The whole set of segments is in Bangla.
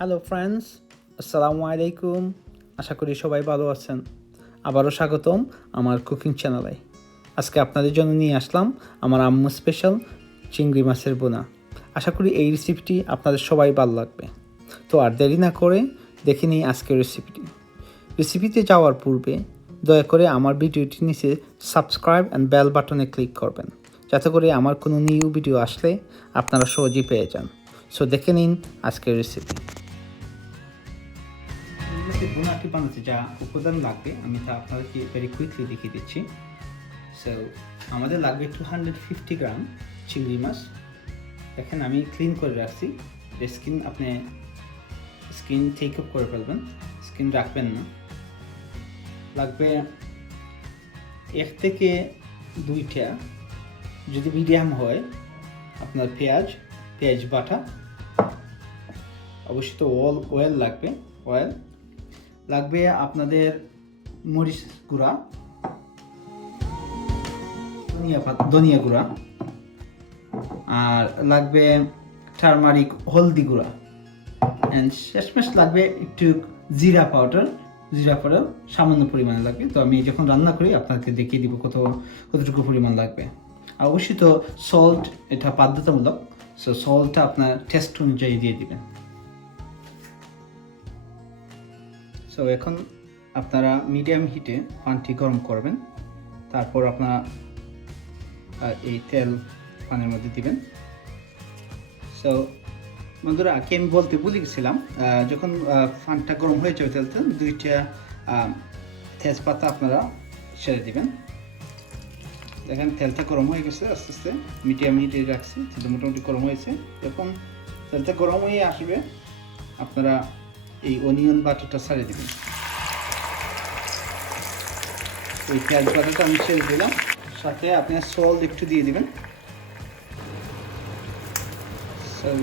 হ্যালো ফ্রেন্ডস, আসসালামু আলাইকুম। আশা করি সবাই ভালো আছেন। আবারও স্বাগতম আমার কুকিং চ্যানেলে। আজকে আপনাদের জন্য নিয়ে আসলাম আমার আম্মু স্পেশাল চিংড়ি মাছের বোনা। আশা করি এই রেসিপিটি আপনাদের সবাই ভালো লাগবে। তো আর দেরি না করে দেখে নিই আজকের রেসিপিতে যাওয়ার পূর্বে দয়া করে আমার ভিডিওটি নিচে সাবস্ক্রাইব অ্যান্ড বেল বাটনে ক্লিক করবেন, যাতে করে আমার কোনো নিউ ভিডিও আসলে আপনারা সহজেই পেয়ে যান। সো দেখে নিন আজকের রেসিপি। বোনাটি বানাতে যা উপাদান লাগবে আমি তা আপনাদেরকে ভেরি কুইকলি দেখিয়ে দিচ্ছি। সো আমাদের লাগবে 250 গ্রাম চিংড়ি মাছ। দেখেন আমি ক্লিন করে রাখছি। আপনি স্কিন টেক আপ করে ফেলবেন, স্কিন রাখবেন না। লাগবে 1 থেকে 2টা, যদি মিডিয়াম হয় আপনার পেঁয়াজ বাটা, অবশ্যই তো অয়েল লাগবে। অয়েল লাগবে আপনাদের মরিচ গুঁড়া, ধনিয়া গুঁড়া, আর লাগবে টারমারিক হলদি গুঁড়া, অ্যান্ড শেষমেশ লাগবে একটু জিরা পাউডার সামান্য পরিমাণে লাগবে। তো আমি যখন রান্না করি আপনাকে দেখিয়ে দিব কতটুকু পরিমাণ লাগবে। আর অবশ্যই তো সল্ট, এটা বাধ্যতামূলক। সো সল্টটা আপনার টেস্ট অনুযায়ী দিয়ে দিবেন। সো এখন আপনারা মিডিয়াম হিটে পানটি গরম করবেন, তারপর আপনারা এই তেল পানের মধ্যে দিবেন। সো বন্ধুরা, আগে আমি বলতে ভুলে গেছিলাম, যখন পানটা গরম হয়ে যাবে তেলটা 2টা তেজপাতা আপনারা ছেড়ে দিবেন। দেখেন তেলটা গরম হয়ে গেছে, আস্তে আস্তে মিডিয়াম হিটে রাখছি, তেলটা মোটামুটি গরম হয়েছে। যখন তেলটা গরম হয়ে আসবে আপনারা এই অনিয়ন বাটারটা ছেড়ে দেবেন। এই পেঁয়াজ বাটারটা আমি ছেড়ে দিলাম, সাথে আপনি সল্ট একটু দিয়ে দিবেন।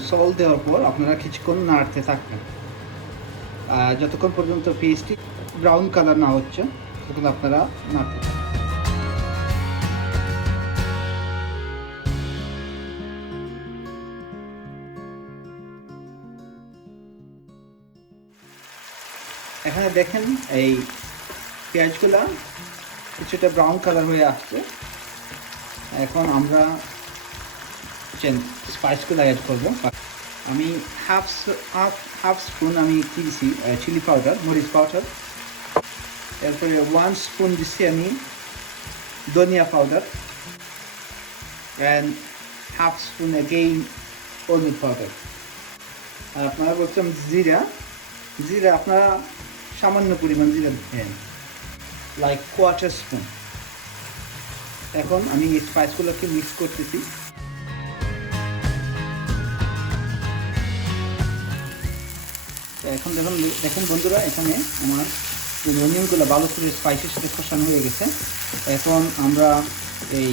সল্ট দেওয়ার পর আপনারা কিছুক্ষণ নাড়তে থাকবেন, যতক্ষণ পর্যন্ত পেস্টটি ব্রাউন কালার না হচ্ছে তখন আপনারা নাড়তে থাকবেন। এখানে দেখেন এই পেঁয়াজগুলো কিছুটা ব্রাউন কালার হয়ে আসছে। এখন আমরা স্পাইসগুলো অ্যাড করবো। আমি হাফ স্পুন আমি দিয়েছি চিলি পাউডার, মরিচ পাউডার। এরপরে 1 স্পুন দিচ্ছি আমি ধনিয়া powder, and half spoon again হলুদ পাউডার। আর আপনারা বলছেন জিরা আপনারা সামান্য পরিমাণ জিরা দেন, লাইক 1/4 স্পুন। এখন আমি এই স্পাইসগুলোকে মিক্স করতেছি। এখন দেখুন বন্ধুরা, এখানে আমার অনিয়নগুলো ভালো করে স্পাইসের সাথে কষানো হয়ে গেছে। এখন আমরা এই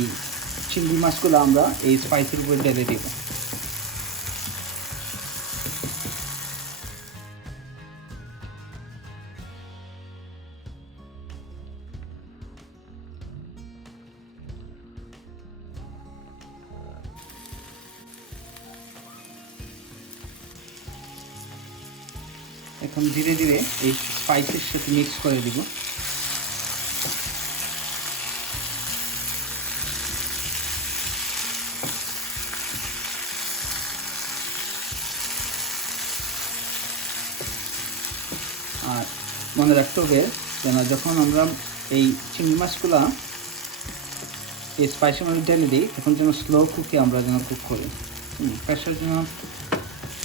চিংড়ি মাছগুলো আমরা এই স্পাইসের উপর ঢেলে দেব। এখন ধীরে ধীরে এই স্পাইসের সাথে মিক্স করে দিব। আর মনে রাখতে হবে যেন যখন আমরা এই চিংড়ি মাছগুলো এই স্পাইসের মধ্যে ঢেলে দিই তখন যেন স্লো কুকে আমরা যেন কুক করি, প্রেশার যেন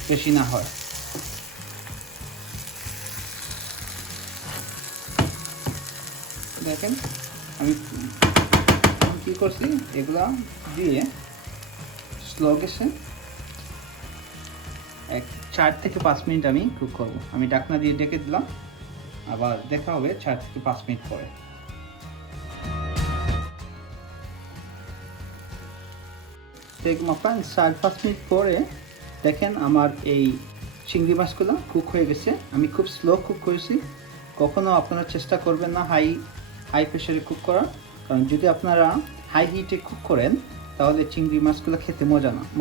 বেশি না হয়। দেখেন আমি কী করছি, এগুলা দিয়ে স্লো গ্যাসে 4 থেকে 5 মিনিট আমি কুক করব। আমি ঢাকনা দিয়ে ঢেকে দিলাম, আবার দেখা হবে 4 থেকে 5 মিনিট পরে। মাপান 4-5 মিনিট পরে দেখেন আমার এই চিংড়ি মাছগুলো কুক হয়ে গেছে। আমি খুব স্লো কুক করেছি। কখনো আপনারা চেষ্টা করবেন না হাই প্রেশারে কুক করার, কারণ যদি আপনারা হাই হিটে কুক করেন তাহলে চিংড়ি মাছগুলো খেতে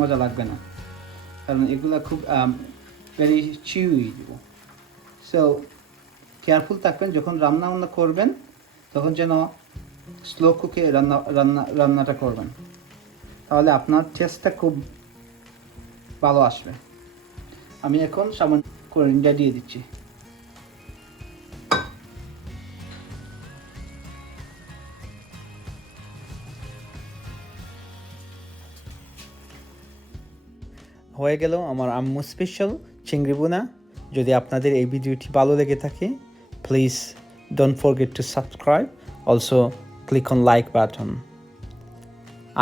মজা লাগবে না, কারণ এগুলো খুব ভেরি চিউই দিব। সো কেয়ারফুল থাকবেন যখন রান্না করবেন, তখন যেন স্লো কুকে রান্নাটা করবেন, তাহলে আপনার টেস্টটা খুব ভালো আসবে। আমি এখন সামান্য করিন্ডা দিয়ে দিচ্ছি। হয়ে গেল আমার আম্মু স্পেশাল চিংড়ি ভুনা। যদি আপনাদের এই ভিডিওটি ভালো লেগে থাকে, please don't forget to subscribe, also click on like button.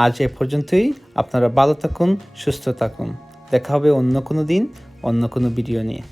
আজ এ পর্যন্তই। আপনারা ভালো থাকুন, সুস্থ থাকুন। দেখা হবে অন্য কোনো দিন, অন্য কোনো ভিডিও নিয়ে।